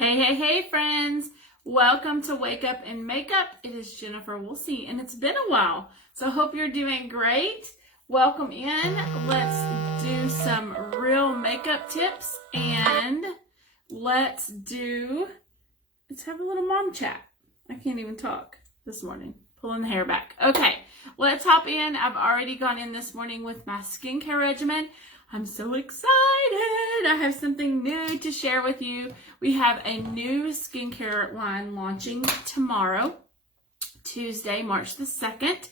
Hey, friends. Welcome to Wake Up and Makeup. It is Jennifer Woolsey, and it's been a while. So I hope you're doing great. Welcome in. Let's do some real makeup tips, and let's have a little mom chat. I can't even talk this morning. Pulling the hair back. Okay, let's hop in. I've already gone in this morning with my skincare regimen. I'm so excited. I have something new to share with you. We have a new skincare line launching tomorrow, Tuesday, March the 2nd.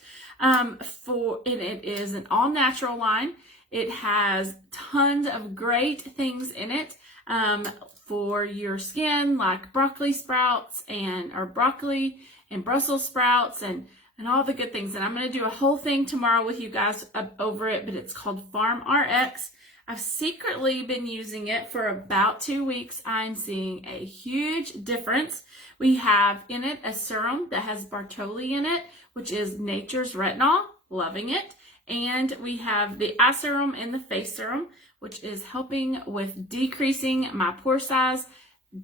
It is an all-natural line. It has tons of great things in it for your skin, like broccoli and Brussels sprouts and all the good things. And I'm going to do a whole thing tomorrow with you guys over it, but it's called Farm RX. I've secretly been using it for about 2 weeks. I'm seeing a huge difference. We have in it a serum that has Bartoli in it, which is nature's retinol. Loving it. And we have the eye serum and the face serum, which is helping with decreasing my pore size,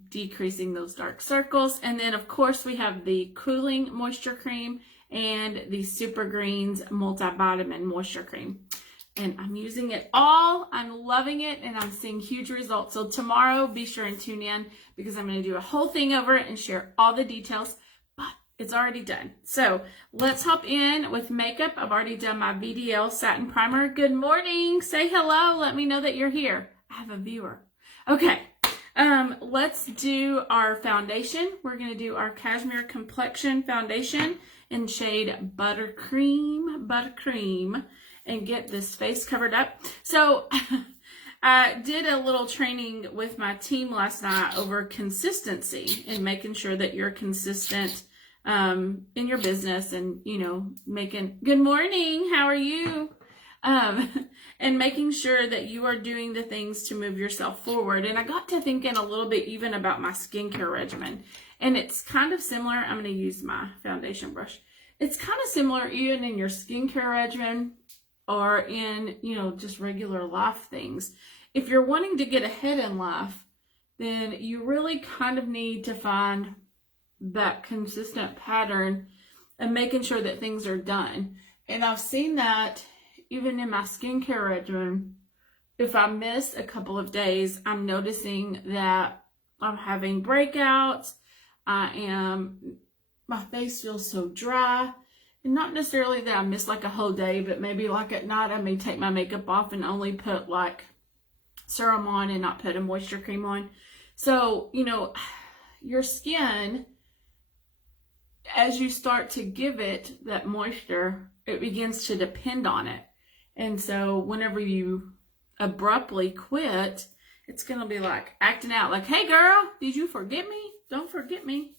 decreasing those dark circles. And then, of course, we have the cooling moisture cream and the Super Greens multivitamin moisture cream. And I'm using it all. I'm loving it, and I'm seeing huge results. So tomorrow, be sure and tune in because I'm going to do a whole thing over it and share all the details, but it's already done. So let's hop in with makeup. I've already done my VDL Satin Primer. Good morning. Say hello. Let me know that you're here. I have a viewer. Okay. Let's do our foundation. We're going to do our Cashmere Complexion Foundation in shade Buttercream, and get this face covered up. So I did a little training with my team last night over consistency and making sure that you're consistent in your business and, making good morning. How are you? And making sure that you are doing the things to move yourself forward. And I got to thinking a little bit even about my skincare regimen. And it's kind of similar. I'm going to use my foundation brush. It's kind of similar even in your skincare regimen or in, just regular life things. If you're wanting to get ahead in life, then you really kind of need to find that consistent pattern and making sure that things are done. And I've seen that even in my skincare regimen. If I miss a couple of days, I'm noticing that I'm having breakouts. My face feels so dry. And not necessarily that I miss like a whole day, but maybe like at night I may take my makeup off and only put like serum on and not put a moisture cream on. So, your skin, as you start to give it that moisture, it begins to depend on it. And so whenever you abruptly quit, it's going to be like acting out like, hey girl, did you forget me? Don't forget me.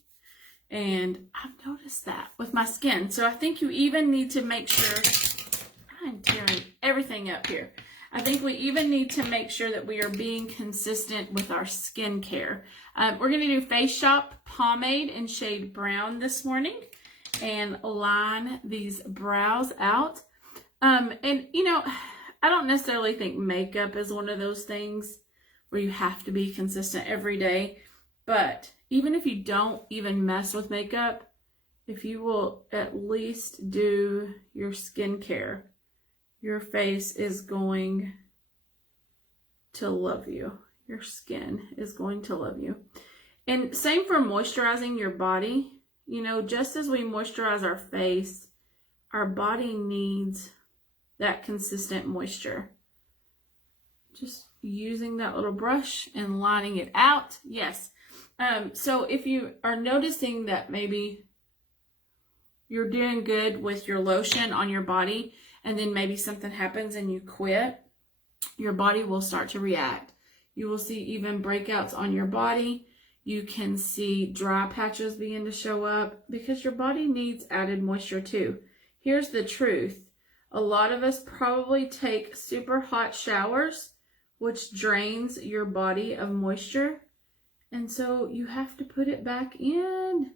And I've noticed that with my skin. So I think you even need to make sure, I'm tearing everything up here. I think we even need to make sure that we are being consistent with our skincare. We're going to do Face Shop Pomade in shade Brown this morning and line these brows out. I don't necessarily think makeup is one of those things where you have to be consistent every day. But even if you don't even mess with makeup, if you will at least do your skincare, your face is going to love you. Your skin is going to love you. And same for moisturizing your body. Just as we moisturize our face, our body needs that consistent moisture. Just using that little brush and lining it out. Yes. So if you are noticing that maybe you're doing good with your lotion on your body and then maybe something happens and you quit, your body will start to react. You will see even breakouts on your body. You can see dry patches begin to show up because your body needs added moisture too. Here's the truth. A lot of us probably take super hot showers, which drains your body of moisture. And so you have to put it back in.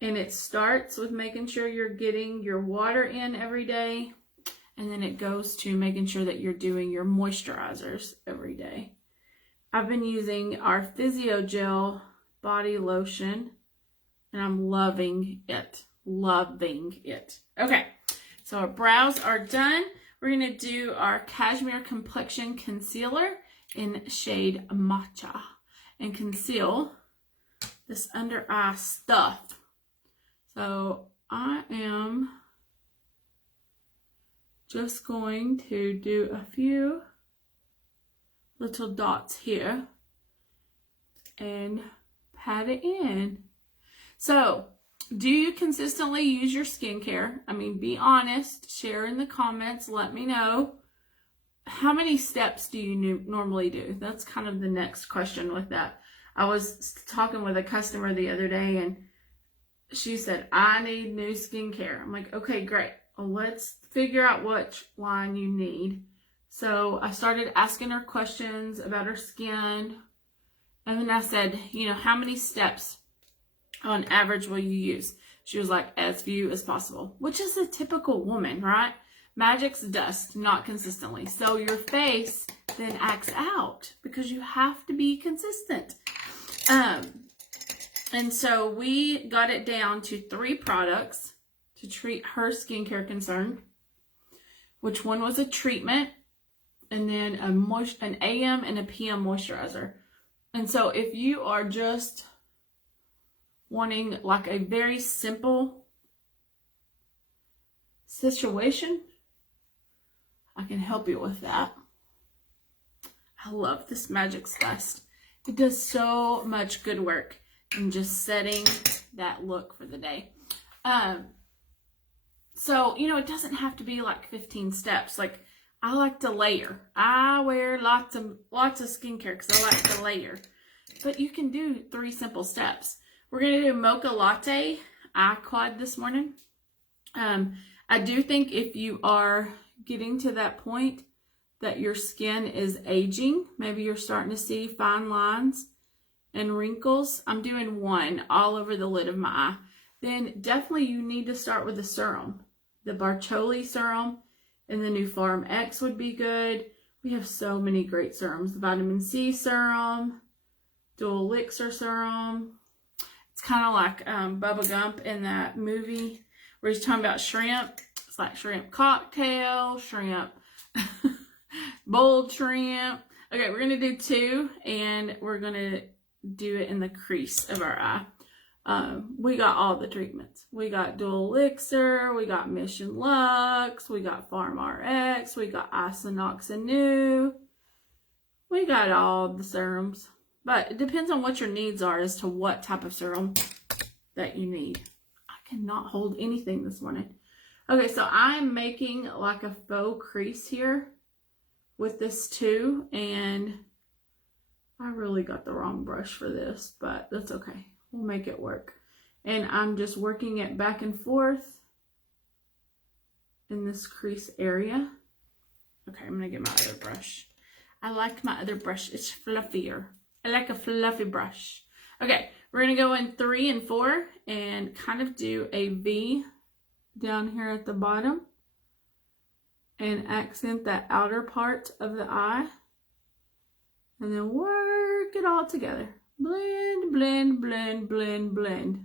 And it starts with making sure you're getting your water in every day. And then it goes to making sure that you're doing your moisturizers every day. I've been using our Physio Gel body lotion, and I'm loving it. Loving it. Okay, so our brows are done. We're going to do our Cashmere Complexion Concealer in shade Matcha and conceal this under eye stuff. So I am just going to do a few little dots here and pat it in. So, do you consistently use your skincare? I mean, be honest, share in the comments, let me know. How many steps do you normally do? That's kind of the next question with that. I was talking with a customer the other day and she said, I need new skincare. I'm like, okay, great. Well, let's figure out which line you need. So I started asking her questions about her skin. And then I said, how many steps on average will you use? She was like, as few as possible, which is a typical woman, right? Magic's dust, not consistently. So your face then acts out because you have to be consistent. And so we got it down to 3 products to treat her skincare concern, which one was a treatment, and then an AM and a PM moisturizer. And so if you are just wanting like a very simple situation, I can help you with that. I love this Magic Dust. It does so much good work in just setting that look for the day. So, it doesn't have to be like 15 steps. Like, I like to layer. I wear lots of skincare because I like to layer. But you can do 3 simple steps. We're going to do Mocha Latte Eye Quad this morning. I do think if you are getting to that point that your skin is aging, maybe you're starting to see fine lines and wrinkles. I'm doing 1 all over the lid of my eye. Then definitely you need to start with the serum. The Barcholi serum and the new Farm X would be good. We have so many great serums. The vitamin C serum, dual elixir serum. It's kind of like Bubba Gump in that movie where he's talking about shrimp. It's like shrimp cocktail, shrimp, boiled shrimp. Okay, we're going to do 2, and we're going to do it in the crease of our eye. We got all the treatments. We got dual elixir, we got Mission Lux, we got Farm RX, we got Isinoxanew. We got all the serums. But it depends on what your needs are as to what type of serum that you need. I cannot hold anything this morning. Okay, so I'm making like a faux crease here with this too. And I really got the wrong brush for this, but that's okay. We'll make it work. And I'm just working it back and forth in this crease area. Okay, I'm going to get my other brush. I like my other brush. It's fluffier. I like a fluffy brush. Okay, we're going to go in 3 and 4 and kind of do a V down here at the bottom and accent that outer part of the eye. And then work it all together. Blend, blend, blend, blend, blend.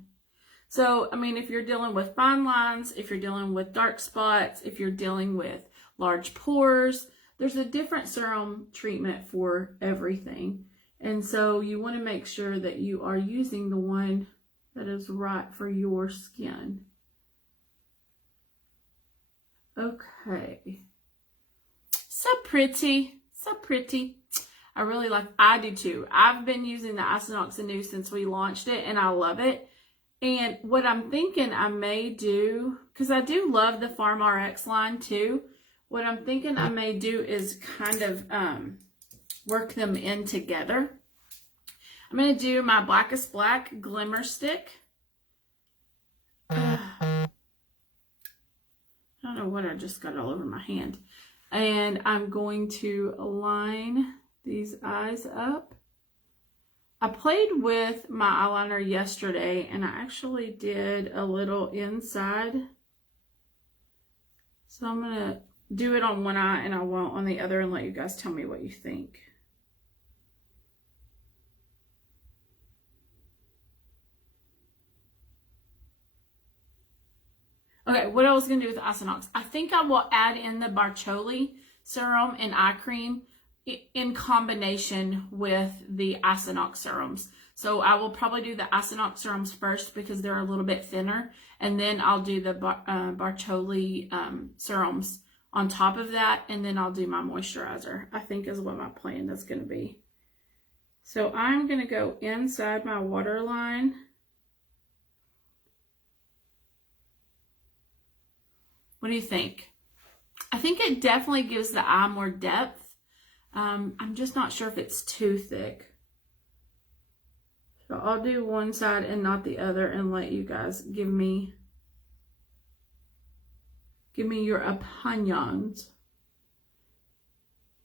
So, I mean, if you're dealing with fine lines, if you're dealing with dark spots, if you're dealing with large pores, there's a different serum treatment for everything. And so you want to make sure that you are using the one that is right for your skin. Okay. So pretty. So pretty. I really like, I do too. I've been using the Isinoxanew since we launched it and I love it. And what I'm thinking I may do, because I do love the Farm RX line too. What I'm thinking I may do is kind of work them in together. I'm going to do my Blackest Black Glimmer Stick. I don't know what I just got all over my hand. And I'm going to line these eyes up. I played with my eyeliner yesterday and I actually did a little inside. So I'm going to do it on one eye and I won't on the other and let you guys tell me what you think. Okay, what I was going to do with Isinox. I think I will add in the Barcioli serum and eye cream in combination with the Isinox serums. So I will probably do the Isinox serums first because they're a little bit thinner. And then I'll do the Barcioli serums on top of that. And then I'll do my moisturizer, I think is what my plan is going to be. So I'm going to go inside my waterline. What do you think? I think it definitely gives the eye more depth. I'm just not sure if it's too thick. So I'll do one side and not the other and let you guys give me your opinions.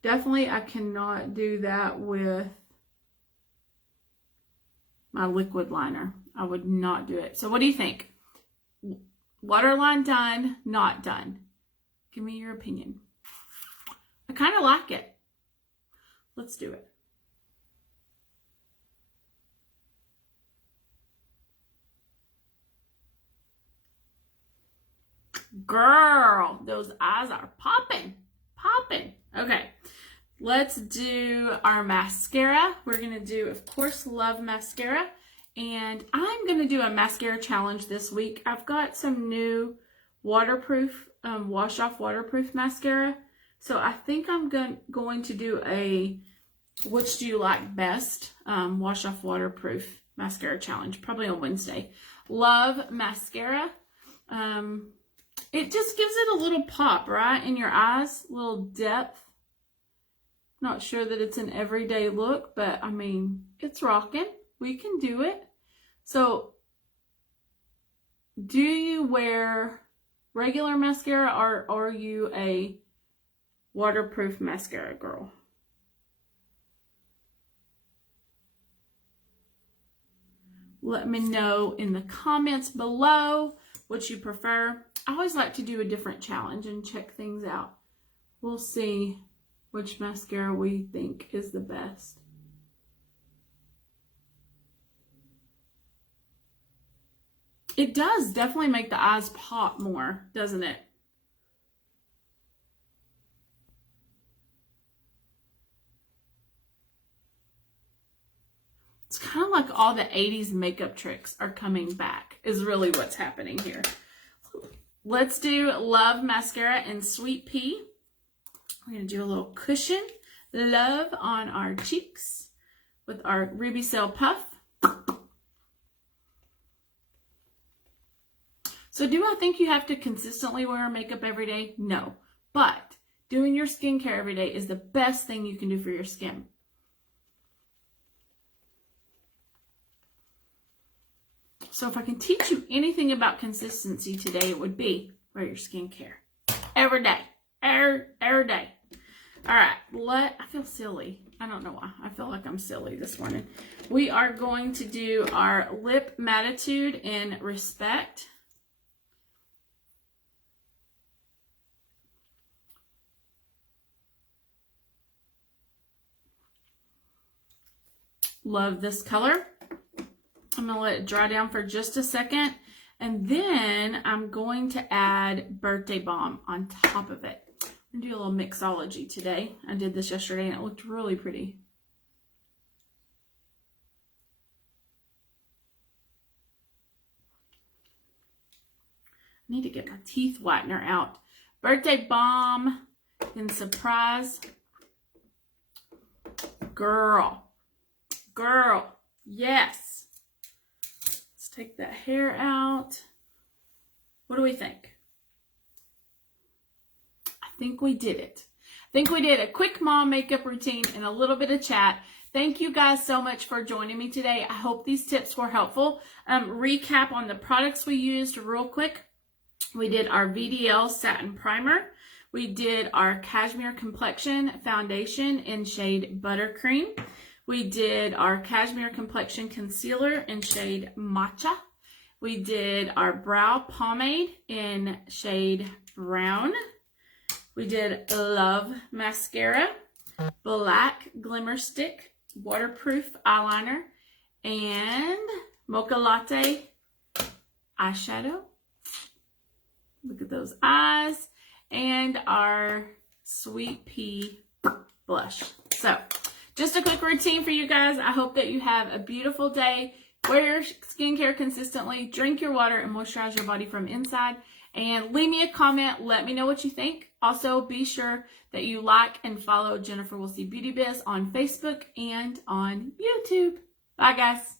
Definitely I cannot do that with my liquid liner. I would not do it. So what do you think? Waterline done, not done? Give me your opinion. I kind of like it. Let's do it. Girl, those eyes are popping. Popping. Okay. Let's do our mascara. We're going to do, of course, Love Mascara. And I'm going to do a mascara challenge this week. I've got some new waterproof, wash-off waterproof mascara. So I think I'm going to do a which do you like best wash-off waterproof mascara challenge, probably on Wednesday. Love Mascara. It just gives it a little pop, right, in your eyes, a little depth. Not sure that it's an everyday look, but I mean, it's rocking. We can do it. So, do you wear regular mascara or are you a waterproof mascara girl? Let me know in the comments below what you prefer. I always like to do a different challenge and check things out. We'll see which mascara we think is the best. It does definitely make the eyes pop more, doesn't it? It's kind of like all the 80s makeup tricks are coming back, is really what's happening here. Let's do Love Mascara and Sweet Pea. We're going to do a little cushion love on our cheeks with our Ruby Cell Puff. So do I think you have to consistently wear makeup every day? No. But doing your skincare every day is the best thing you can do for your skin. So if I can teach you anything about consistency today, it would be wear your skincare every day. Every day. All right, I feel silly. I don't know why. I feel like I'm silly this morning. We are going to do our Lip Mattitude in Respect. Love this color. I'm going to let it dry down for just a second. And then I'm going to add Birthday Balm on top of it. I'm going to do a little mixology today. I did this yesterday and it looked really pretty. I need to get my teeth whitener out. Birthday Balm in Surprise. Girl, yes. Let's take that hair out. What do we think? I think we did it. I think we did a quick mom makeup routine and a little bit of chat. Thank you guys so much for joining me today. I hope these tips were helpful. Recap on the products we used real quick. We did our VDL Satin Primer. We did our Cashmere Complexion Foundation in shade Buttercream. We did our Cashmere Complexion Concealer in shade Matcha. We did our Brow Pomade in shade Brown. We did Love Mascara, Black Glimmer Stick, Waterproof Eyeliner, and Mocha Latte Eyeshadow. Look at those eyes. And our Sweet Pea blush. So, just a quick routine for you guys. I hope that you have a beautiful day. Wear your skincare consistently. Drink your water and moisturize your body from inside. And leave me a comment. Let me know what you think. Also, be sure that you like and follow Jennifer Will See Beauty Biz on Facebook and on YouTube. Bye, guys.